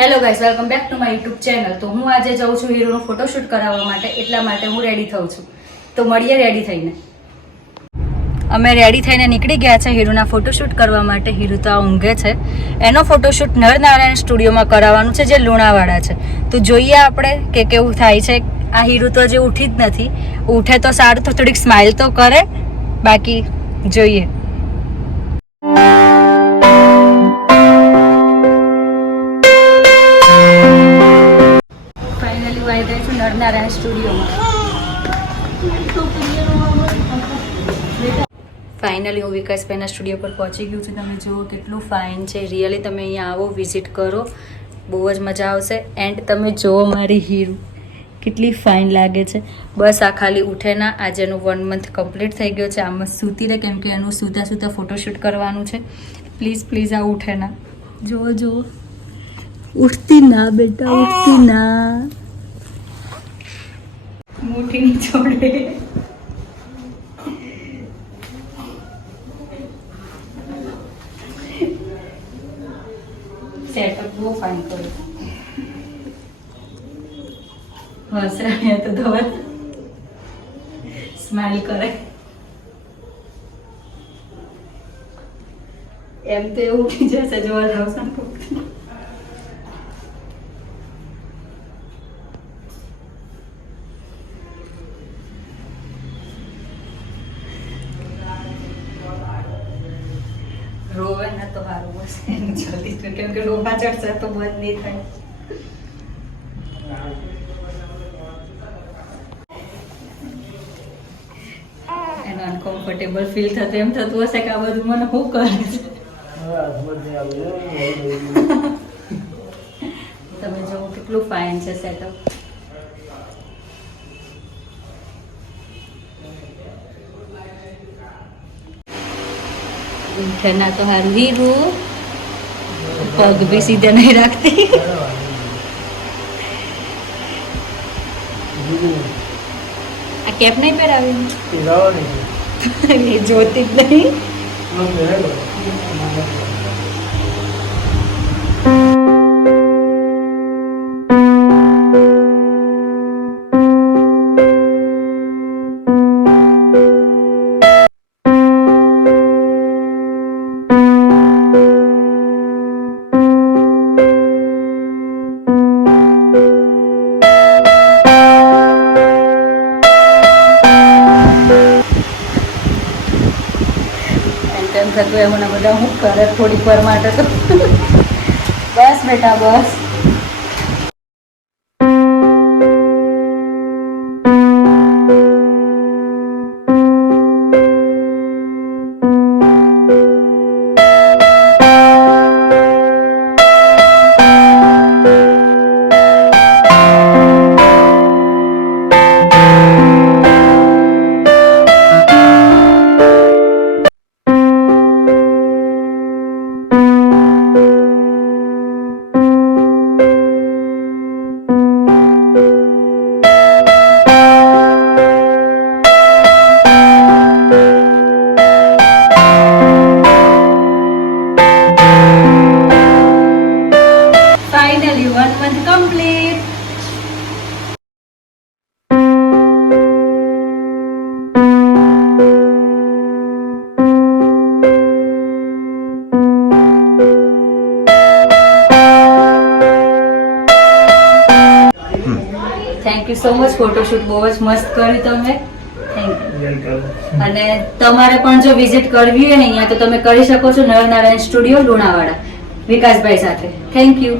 Hello guys, welcome back to my YouTube channel. તો હું આજે જાઉં છું હીરોનો ફોટોશૂટ કરાવવા માટે, એટલા માટે હું રેડી થાઉં છું. તો મળીએ રેડી થઈને. અમે રેડી થઈને નીકળી ગયા છે હીરોના ફોટોશૂટ કરવા માટે. હીરો તો આ ઊંઘે છે. એનો ફોટોશૂટ નરનારાયણ સ્ટુડિયોમાં કરાવવાનું છે, જે લુણાવાડા છે. તો જોઈએ આપણે કે કેવું થાય છે. આ હીરો તો હજી ઉઠી જ નથી. ઉઠે તો સારું, તો થોડીક સ્માઇલ તો કરે. બાકી જોઈએ. ફાઇનલી હું આવી ગઈ છું નરનારાયણ સ્ટુડિયોમાં. ફાઇનલી હું વિકાસભાઈના સ્ટુડિયો પર પહોંચી ગયું છું. તમે જુઓ કેટલું ફાઇન છે. રિયલી તમે અહીંયા આવો, વિઝિટ કરો, બહુ જ મજા આવશે. એન્ડ તમે જુઓ મારી હીરો કેટલી ફાઇન લાગે છે. બસ આ ખાલી ઉઠે ના. આજે એનું 1 મંથ કમ્પ્લીટ થઈ ગયો છે. આમાં સૂતી રહે, કેમ કે એનું સૂતા સૂતા ફોટોશૂટ કરવાનું છે. પ્લીઝ પ્લીઝ આ ઉઠે ના. જુઓ જુઓ, ઉઠતી ના બેટા, ઉઠતી ના. મોટી ની છોડે. સેટઅપ બહુ ફાઇન કર્યું. હસરા તો ધવલ સ્માઈલ કરે. એમ તો એવું ઉઠી જશે જોવા જાવ. રોવે ને તો સારું હશે જલ્દી, કેમ કે રોવા ચડશે તો બંધ નહીં થાય. એનો અનકમ્ફર્ટેબલ ફીલ થતું, એમ થતું હશે કે આ બધું મને શું કરે છે. તમે જુઓ કેટલું ફાઇન છે સેટઅપ. ઉઠના તો હારું હીરું. પગ भी सीधे नहीं रखती. આ કેપ નહીં પહેરાવી, એ જોતી જ નહીં. એમ થતું એમને બધા હું કરે થોડીક વાર માટે તો. બસ બેટા બસ. Finally, 1 month complete. Thank you so much. Photoshoot બહુ જ મસ્ત કર્યું તમે. Thank you. અને તમારે પણ જો વિઝિટ કરવી હોય ને અહીંયા, તો તમે કરી શકો છો નરનારાયણ સ્ટુડિયો લુણાવાડા વિકાસભાઈ સાથે. Thank you.